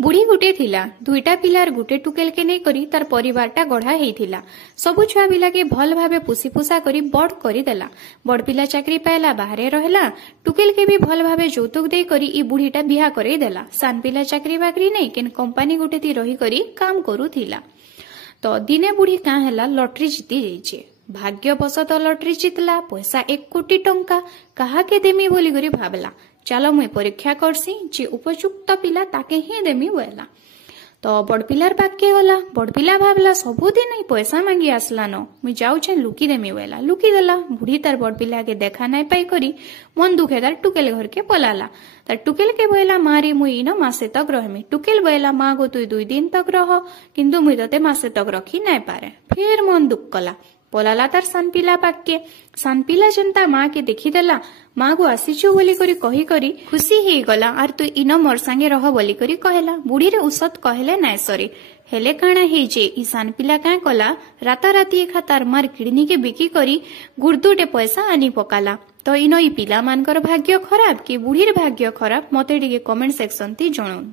बुढ़ी गुटे थिला दुईटा पिलार गुटे टुकेल के नहीं करी तार परिवारटा गढ़ा हेइथिला। सबु छुआ पिला के भल भावे पुसी पुसा करी बड़ करी देला। बड़ पिला चाकरी पायला बाहरे रहला। टुकेल के भी भल भावे यौतुक दे करी ई बुढ़ीटा बिहा करई देला। सान पिला चाकरी बाकरी नहीं केन कंपनी गुटे ती रही करी काम करूथिला। तो दिने बुढ़ी का हैला लॉटरी जीती जाइछे। भाग्यवशत लॉटरी जीतला पैसा 1 कोटी टंका कहा के देमी बोली करी भाबला। चलो मुई परीक्षा करसी जे उपयुक्त पिला ताके ही देमी बोला। तो बड़ पिलार पाके गला। बड़ पिला भाबला सबुदिन ही पैसा मांगी आसला न मुई जाऊछे लुकी देमी बोला। लुकी देला। बुढ़ी तार बड़ पिला के देखा नाई पाई करी मन दुखे तार टुकेल घर के पलाला। तार टुकेल के बोला मारी मुई इन मासे तक रहमी। टुकेल बोला माँ गो तुई 2 दिन तक रह किंतु मुई तते मासे तक रखी नाई पारे। फिर मन दुख कला पलाला तार सानपिला पाके। सानपिला जनता माँ के देखी देला। माँ को आसीचु बोली करी कही करी खुशी ही गला आर तू इन मोर संगे रह बोली करी कहला। बुढ़ी रे उसत कहले नाय सरी हेले काना हे जे ई सानपिला का कला राता राती एखा तार मार किडनी के बिकी करी गुर्दुटे पैसा आनी पकाला। तो इन ई पिला मानकर भाग्य खराब कि बुढ़ीर भाग्य खराब मते टिके कमेंट सेक्शन ती जणाउन।